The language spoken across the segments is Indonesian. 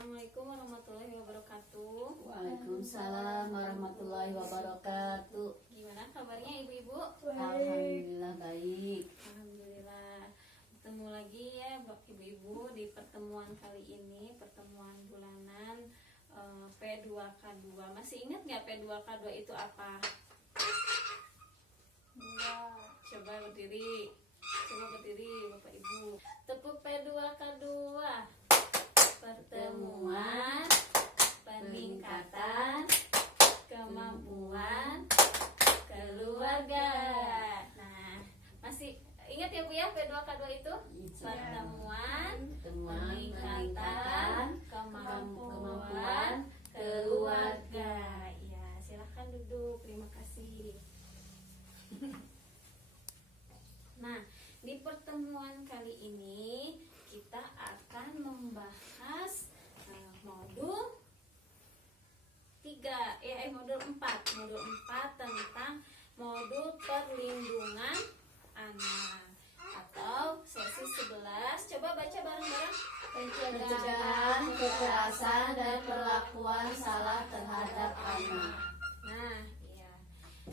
Assalamualaikum warahmatullahi wabarakatuh. Waalaikumsalam warahmatullahi wabarakatuh. Gimana kabarnya ibu-ibu? Alhamdulillah baik. Alhamdulillah. Bertemu lagi ya ibu-ibu di pertemuan kali ini, pertemuan bulanan P2K2. Masih ingat nggak P2K2 itu apa? Enggak. Coba berdiri. Bapak Ibu. Tepuk P2K2. Pertemuan, peningkatan kemampuan keluarga. Nah, masih ingat ya Bu ya P2K2 itu? Pertemuan, peningkatan kemampuan keluarga. Ya, silahkan duduk. Terima kasih. Nah, di pertemuan kali ini kita akan membahas modul 4 tentang modul perlindungan anak atau sesi 11. Coba baca bareng-bareng. Pencegahan kekerasan dan perlakuan salah terhadap anak. Nah, ya.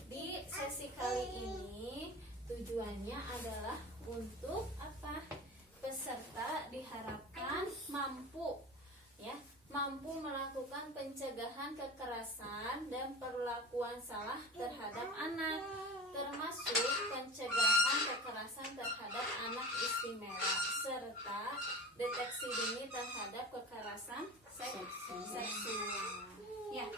Di sesi kali ini tujuannya adalah untuk apa? Peserta diharapkan mampu melakukan pencegahan kekerasan dan perlakuan salah terhadap anak, termasuk pencegahan kekerasan terhadap anak istimewa serta deteksi dini terhadap kekerasan seksual. Ya.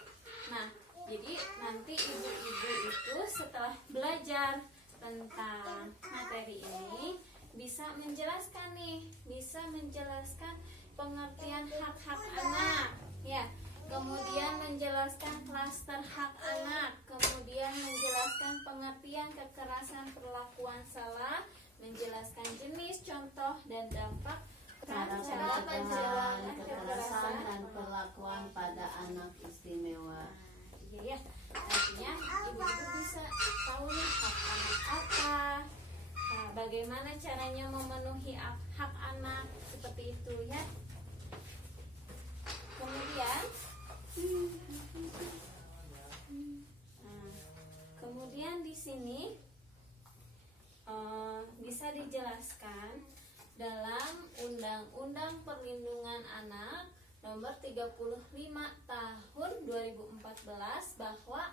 Nah, jadi nanti ibu-ibu itu setelah belajar tentang materi ini bisa menjelaskan pengertian hak-hak anak, ya. Kemudian menjelaskan klaster hak anak, kemudian menjelaskan pengertian kekerasan perlakuan salah, menjelaskan jenis, contoh dan dampak Cara pencegahan kekerasan dan perlakuan pada anak istimewa. Iya ya, artinya ibu-ibu bisa tahu nih hak anak apa, bagaimana caranya memenuhi hak anak, seperti itu ya. Kemudian di sini bisa dijelaskan dalam Undang-Undang Perlindungan Anak Nomor 35 Tahun 2014 bahwa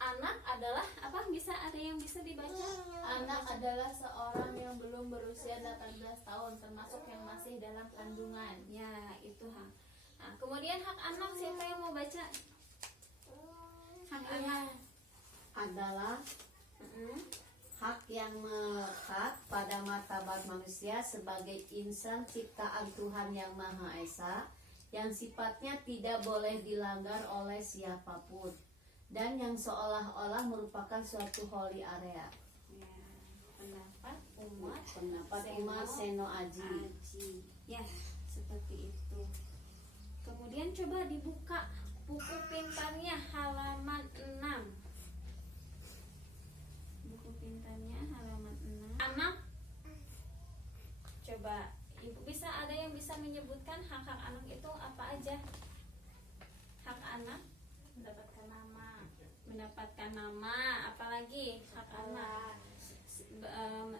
anak adalah apa? Ada yang bisa dibaca? Anak adalah seorang yang belum berusia 18 tahun, termasuk yang masih dalam kandungan. Ya, itu hak. Nah, kemudian hak anak, siapa yang mau baca? Hak anak Adalah hak yang melekat pada martabat manusia sebagai insan ciptaan Tuhan Yang Maha Esa, yang sifatnya tidak boleh dilanggar oleh siapapun dan yang seolah-olah merupakan suatu holy area. ya, pendapat Umar Seno Aji. Ya, seperti itu. Kemudian coba dibuka buku pintarnya halaman 6. Buku pintarnya halaman 6. Anak. Coba Ibu ada yang bisa menyebutkan hak-hak anak itu apa aja? Hak anak mendapatkan nama, apalagi hak anak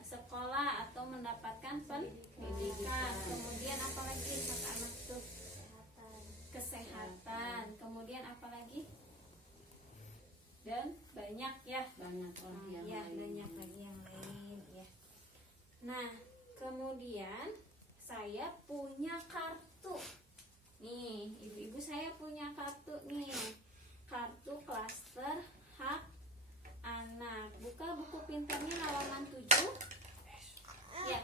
sekolah atau mendapatkan pendidikan. Kemudian apalagi hak anak itu? Kesehatan. Kemudian apalagi? Dan banyak ya. Banyak Lagi yang lain ya. Nah, kemudian saya punya kartu. Nih, ibu-ibu, saya punya kartu nih. Kartu klaster hak anak. Buka buku pintarnya halaman 7. Ya.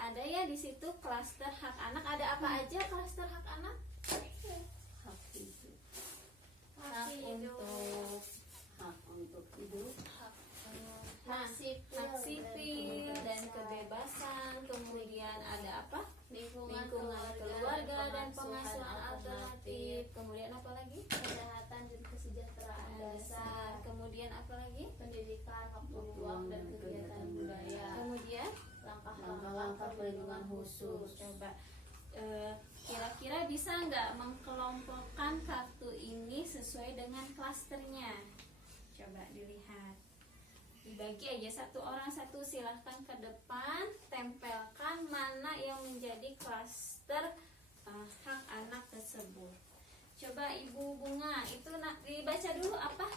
Ada ya di situ klaster hak anak. Ada apa aja klaster hak anak? Hak hidup, Hak untuk hidup, hak sipil dan kebebasan. Kemudian ada apa? Lingkungan keluarga dan pengasuhan alternatif. Kemudian apa lagi? Kesehatan dan kesejahteraan dasar. Kemudian apa lagi? Pendidikan, waktu luang dan kegiatan budaya. Kemudian langkah-langkah perlindungan khusus. coba Kira-kira bisa nggak mengkelompokkan kartu ini sesuai dengan klasternya? Coba dilihat. Dibagi aja satu orang satu, silahkan ke depan, tempelkan mana yang menjadi klaster hak anak tersebut. Coba Ibu Bunga, itu dibaca dulu apa?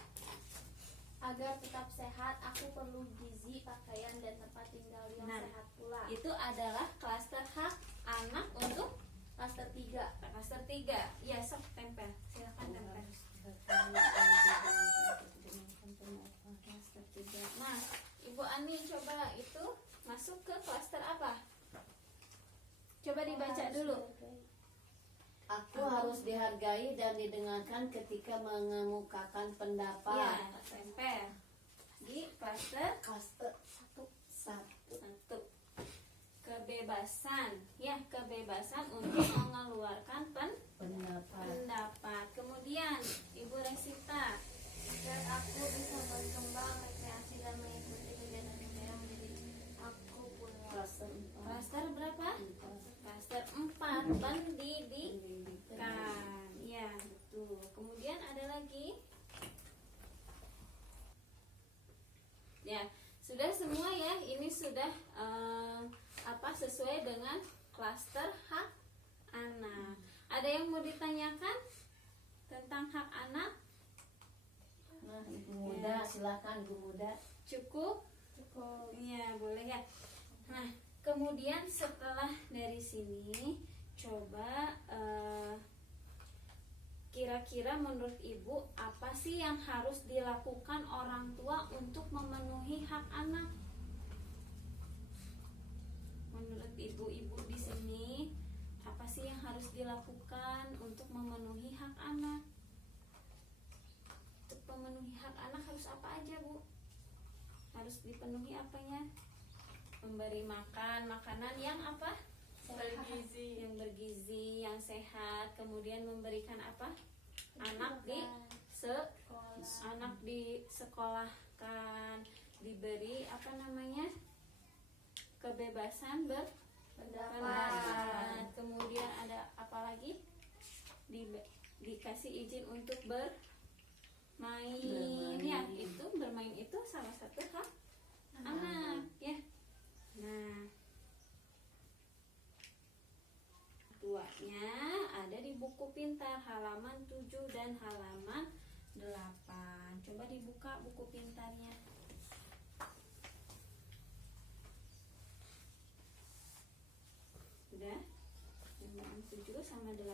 Agar tetap sehat, aku perlu gizi, pakaian, dan tempat tinggal yang Nah, sehat pula. Itu adalah klaster hak anak untuk Klaster 3. klaster 3. Ya, sok tempel. Silahkan tempel. Klaster 3. Nah, Ibu Ani coba itu masuk ke klaster apa? Coba dibaca dulu. Aku harus dihargai dan didengarkan ketika mengemukakan Ya, pendapat. tempel. Di klaster Klaster 1. 1. Kebebasan. Ya, kebebasan untuk mengeluarkan Pendapat. pendapat. Kemudian Ibu Resita. Dan aku bisa berkembang, rekreasi, dan mengikuti kegiatan yang menjadi aku punya. Klaster 4. Klaster berapa? Klaster 4. Pendidikan. Ya, betul. Kemudian ada lagi. Ya, sudah semua ya. Ini sudah sesuai dengan klaster hak anak. Ada yang mau ditanyakan tentang hak anak? Nah, Ibu Muda, silakan Ibu Muda. Cukup? Cukup. Iya, boleh ya. Nah, kemudian setelah dari sini, coba kira-kira menurut Ibu apa sih yang harus dilakukan orang tua untuk memenuhi hak anak? Menurut ibu-ibu di sini, apa sih yang harus dilakukan untuk memenuhi hak anak? Untuk memenuhi hak anak harus apa aja, Bu? Harus dipenuhi apanya? Memberi makan makanan yang apa? Bergizi. Yang bergizi, yang sehat. Kemudian memberikan apa? Anak disekolahkan, diberi apa namanya? Kebebasan berpendapat. Kemudian ada apa lagi? Dikasih izin untuk bermain. Ya, itu bermain itu salah satu hak anak ya. Nah, tuanya ada di buku pintar halaman 7 dan halaman 8. Coba dibuka buku pintarnya. Sudah? Halaman 7 sama 8.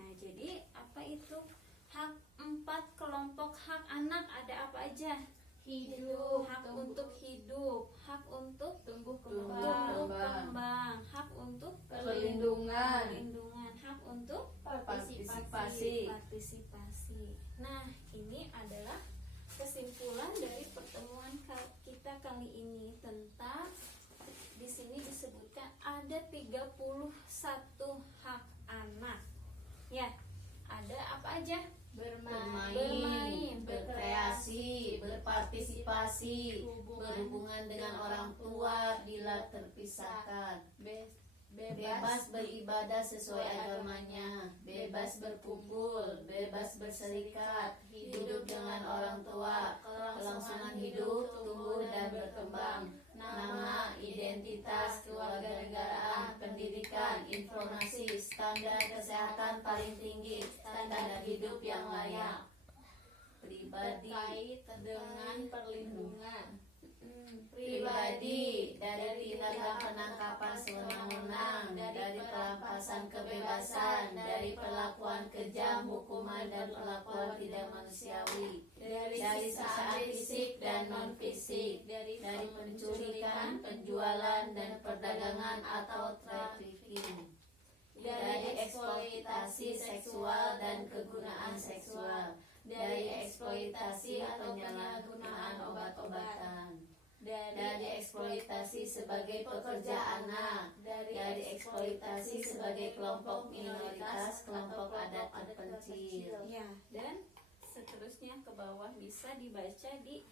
Nah, jadi apa itu? Hak 4 kelompok hak anak ada apa aja? Hidup, Hak untuk hidup, hak untuk tumbuh tumbuh kembang, kembang, hak untuk perlindungan, hak untuk Partisipasi. partisipasi. Nah, ini adalah kesimpulan dari pertemuan kita kali ini tentang di sini disebutkan ada 31 hak anak. Ya, ada apa aja? Bermain, berkreasi, berpartisipasi, berhubungan dengan orang tua bila terpisahkan, bebas beribadah sesuai agamanya, bebas berkumpul, bebas berserikat, hidup dengan orang tua, kelangsungan hidup, tumbuh dan berkembang, nama, identitas, kewarganegaraan, pendidikan, informasi, standar kesehatan paling tinggi, standar hidup yang layak, pribadi, terkait dengan perlindungan, pribadi, dari tindakan penangkapan sewenang-wenang, dari perampasan kebebasan, dari perlakuan kejam, hukuman dan perlakuan tidak manusiawi, dari siksaan fisik dan non fisik, dari penculikan, penjualan dan perdagangan atau trafficking, dari eksploitasi seksual dan kegunaan seksual, dari eksploitasi atau penyalahgunaan obat-obatan, dari eksploitasi sebagai pekerja anak, dari eksploitasi sebagai kelompok minoritas, kelompok adat terpencil. Ya, dan seterusnya ke bawah bisa dibaca di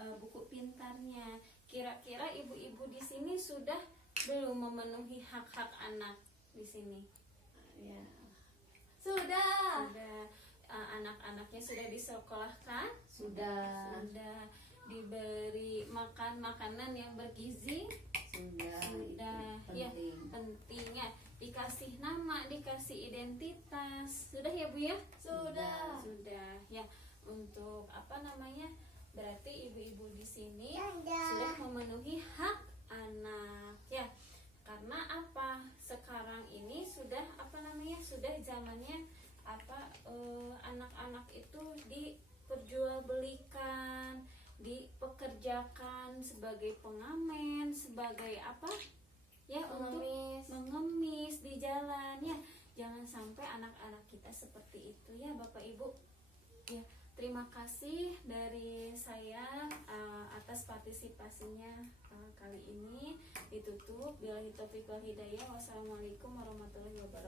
buku pintarnya. Kira-kira ibu-ibu di sini sudah belum memenuhi hak-hak anak di sini? Ya. Sudah. Sudah. Anak-anaknya sudah disekolahkan? Sudah. Sudah diberi makan makanan yang bergizi? Sudah. Sudah. Itu Ya, penting. pentingnya dikasih nama, dikasih identitas. Sudah ya, Bu ya? Sudah. Sudah. Ya, untuk apa namanya? Berarti ibu-ibu di sini sudah memenuhi hak anak. Ya. Karena apa? Sekarang ini sudah apa namanya? Sudah zamannya apa anak-anak itu diperjualbelikan, dipekerjakan sebagai pengamen, sebagai apa? Ya, Pengemis. untuk mengemis di jalan ya. Jangan sampai anak-anak kita seperti itu ya, Bapak Ibu. Ya, terima kasih dari saya atas partisipasinya kali ini. Ditutup. Billahi taufiq wal hidayah. Wassalamualaikum warahmatullahi wabarakatuh.